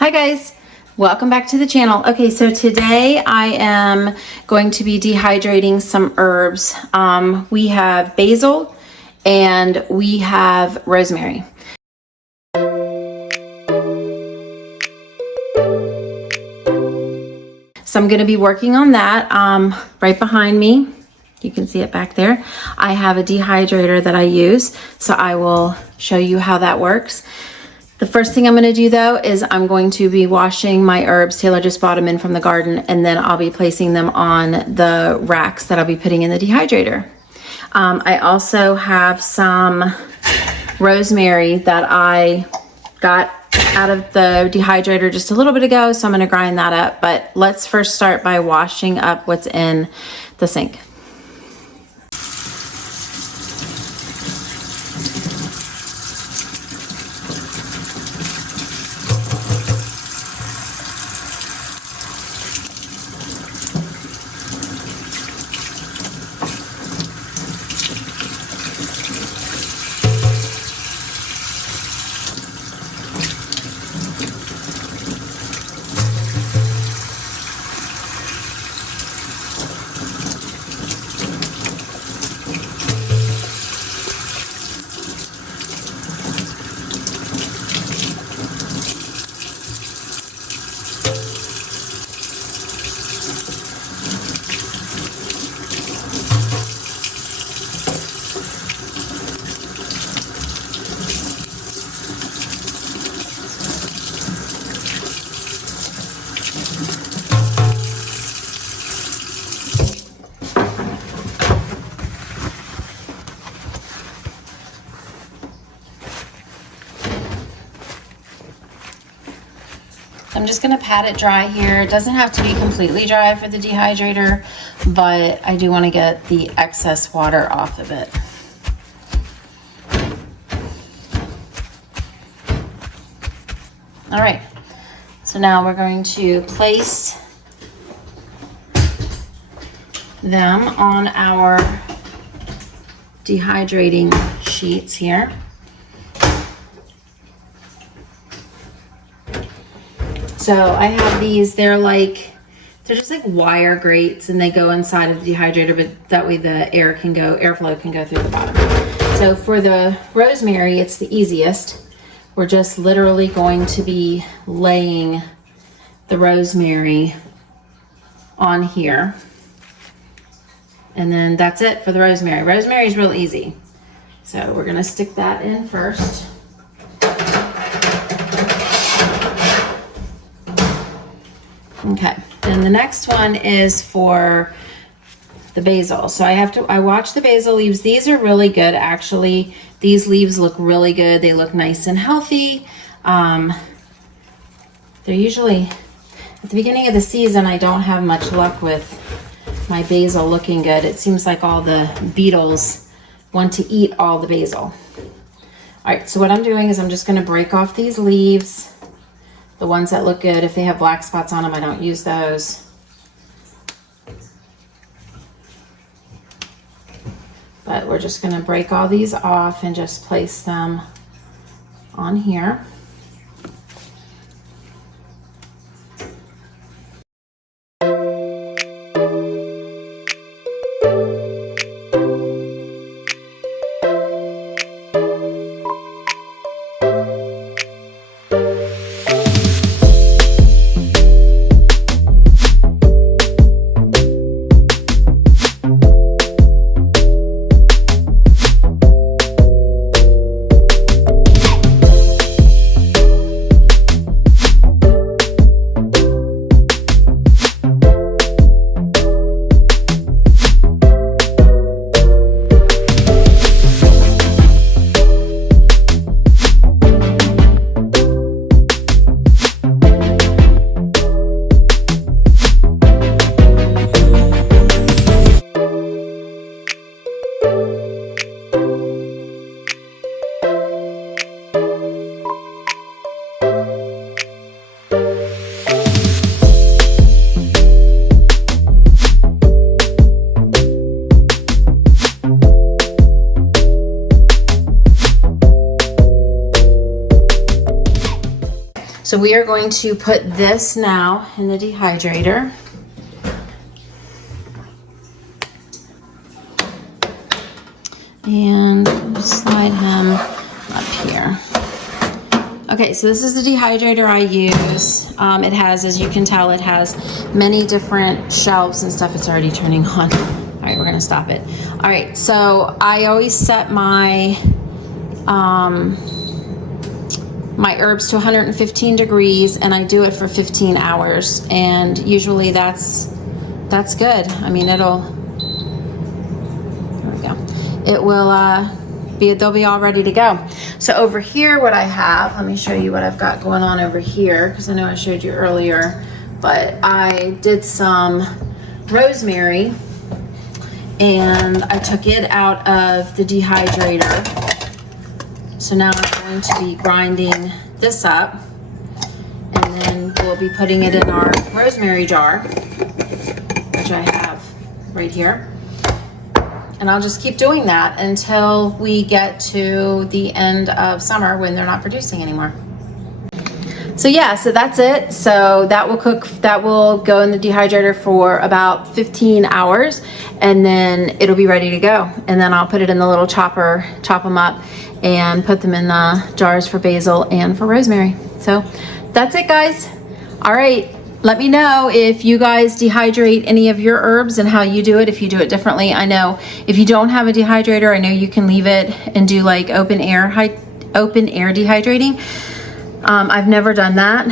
Hi guys, welcome back to the channel. Okay, so today I am going to be dehydrating some herbs. We have basil and we have rosemary. So I'm going to be working on that right behind me. You can see it back there. I have a dehydrator that I use, so I will show you how that works. The first thing I'm going to do though is I'm going to be washing my herbs. Taylor just brought them in from the garden, and then I'll be placing them on the racks that I'll be putting in the dehydrator. I also have some rosemary that I got out of the dehydrator just a little bit ago, so I'm going to grind that up. But let's first start by washing up what's in the sink. I'm just going to pat it dry here. It doesn't have to be completely dry for the dehydrator, but I do want to get the excess water off of it. All right, so now we're going to place them on our dehydrating sheets here. So I have these, they're just like wire grates, and they go inside of the dehydrator, but that way the airflow can go through the bottom. So for the rosemary, it's the easiest. We're just literally going to be laying the rosemary on here. And then that's it for the rosemary. Rosemary is real easy. So we're gonna stick that in first. Okay, and the next one is for the basil. So I watch the basil leaves. These are really good, actually. These leaves look really good. They look nice and healthy. They're usually, at the beginning of the season, I don't have much luck with my basil looking good. It seems like all the beetles want to eat all the basil. All right, so what I'm doing is I'm just gonna break off these leaves. The ones that look good. If they have black spots on them, I don't use those. But we're just gonna break all these off and just place them on here. So we are going to put this now in the dehydrator. And slide him up here. Okay, so this is the dehydrator I use. It has, as you can tell, it has many different shelves and stuff. It's already turning on. All right, we're gonna stop it. All right, so I always set my my herbs to 115 degrees, and I do it for 15 hours. And usually that's good. I mean, there we go. It will they'll be all ready to go. So over here, what I have, let me show you what I've got going on over here, because I know I showed you earlier, but I did some rosemary and I took it out of the dehydrator. So now I'm going to be grinding this up, and then we'll be putting it in our rosemary jar, which I have right here. And I'll just keep doing that until we get to the end of summer when they're not producing anymore. So yeah, so that's it. So that will go in the dehydrator for about 15 hours, and then it'll be ready to go. And then I'll put it in the little chopper, chop them up, and put them in the jars for basil and for rosemary. So that's it, guys. All right. Let me know if you guys dehydrate any of your herbs and how you do it, if you do it differently. I know if you don't have a dehydrator, I know you can leave it and do like open air dehydrating. I've never done that.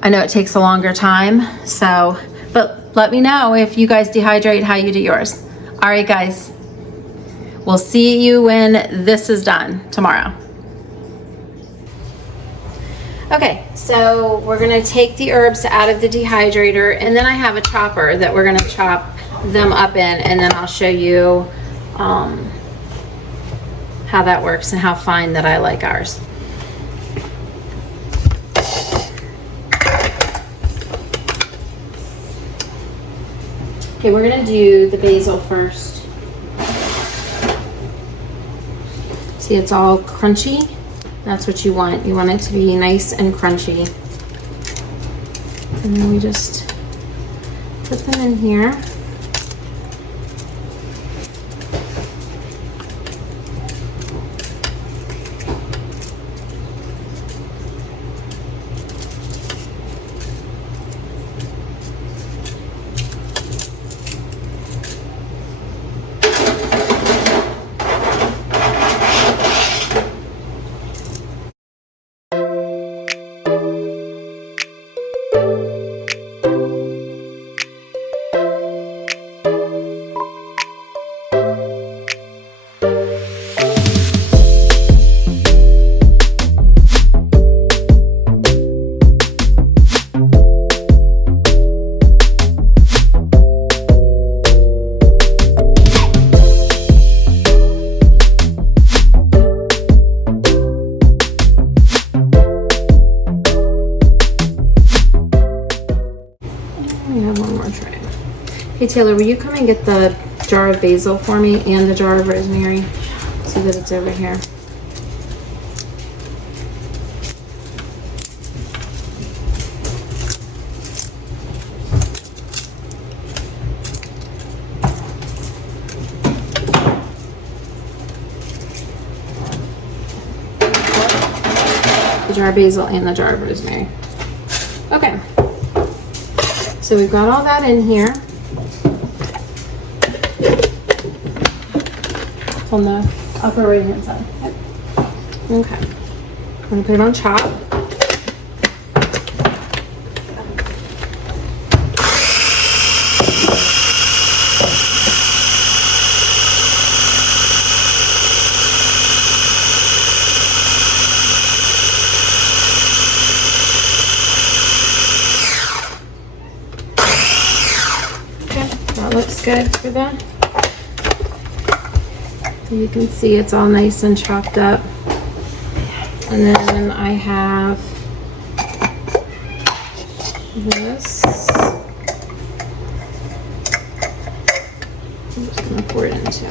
I know it takes a longer time. So, but let me know if you guys dehydrate, how you do yours. All right, guys. We'll see you when this is done tomorrow. Okay, so we're gonna take the herbs out of the dehydrator, and then I have a chopper that we're gonna chop them up in, and then I'll show you how that works and how fine that I like ours. Okay, we're gonna do the basil first. See, it's all crunchy. That's what you want. You want it to be nice and crunchy. And then we just put them in here. Hey Taylor, will you come and get the jar of basil for me and the jar of rosemary so that it's over here? The jar of basil and the jar of rosemary. Okay, so we've got all that in here. On the upper right hand side. Okay. I'm gonna put it on chop. Okay, that looks good for that. You can see it's all nice and chopped up. And then I have this. I'm just gonna pour it into.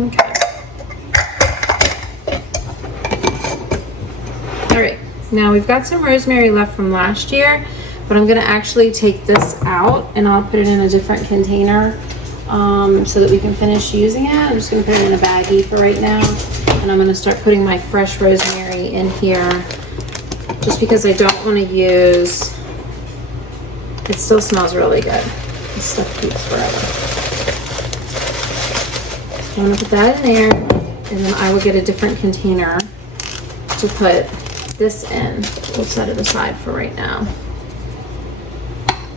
Okay. Now we've got some rosemary left from last year, but I'm gonna actually take this out and I'll put it in a different container so that we can finish using it. I'm just gonna put it in a baggie for right now. And I'm gonna start putting my fresh rosemary in here just because I don't wanna use, it still smells really good. This stuff keeps forever. I'm gonna put that in there and then I will get a different container to put this in. We'll set it aside for right now.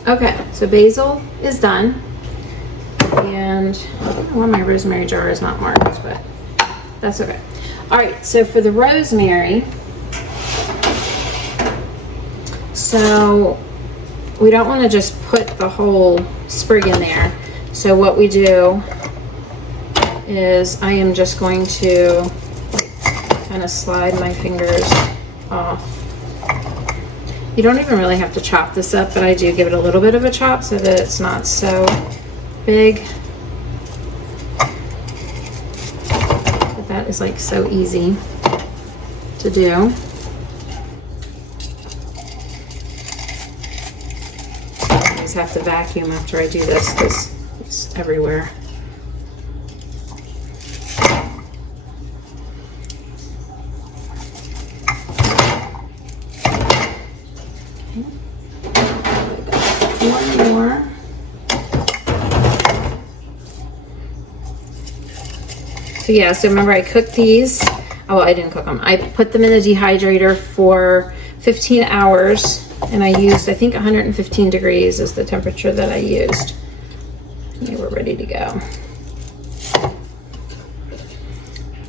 Okay, so basil is done. And I don't know why my rosemary jar is not marked, but that's okay. All right, so for the rosemary, so we don't want to just put the whole sprig in there. So what we do is I am just going to kind of slide my fingers off. You don't even really have to chop this up, but I do give it a little bit of a chop so that it's not so big. But that is like so easy to do. I always have to vacuum after I do this because it's everywhere. One more. So yeah, so remember I cooked these. Oh, I didn't cook them. I put them in the dehydrator for 15 hours and I used, I think 115 degrees is the temperature that I used. And they were ready to go.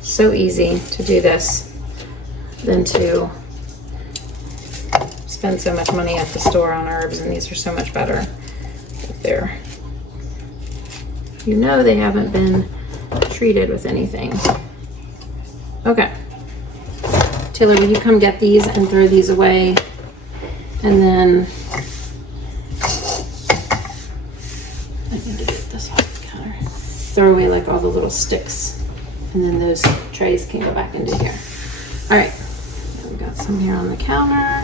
So easy to do this than to spend so much money at the store on herbs, and these are so much better if they're, you know, they haven't been treated with anything. Okay, Taylor, will you come get these and throw these away, and then I need to get this off the counter. Throw away like all the little sticks, and then those trays can go back into here. All right, we got some here on the counter.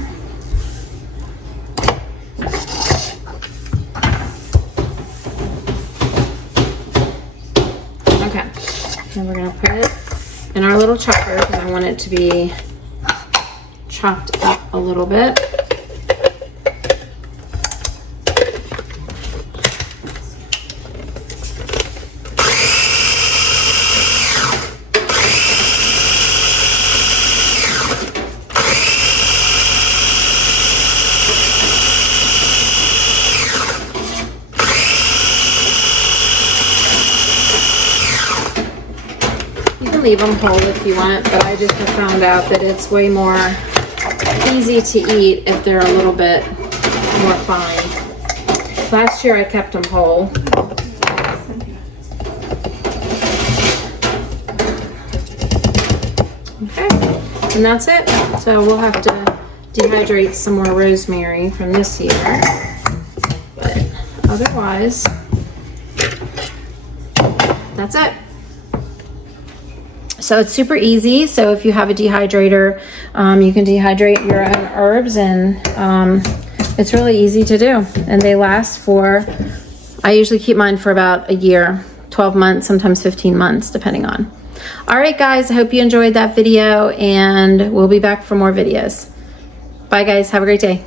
And we're gonna put it in our little chopper because I want it to be chopped up a little bit. Leave them whole if you want, but I just have found out that it's way more easy to eat if they're a little bit more fine. Last year I kept them whole. Okay, and that's it. So we'll have to dehydrate some more rosemary from this year, but otherwise that's it. So it's super easy. So if you have a dehydrator, you can dehydrate your own herbs, and it's really easy to do. And they last for, I usually keep mine for about a year, 12 months, sometimes 15 months, depending on. All right, guys, I hope you enjoyed that video, and we'll be back for more videos. Bye, guys. Have a great day.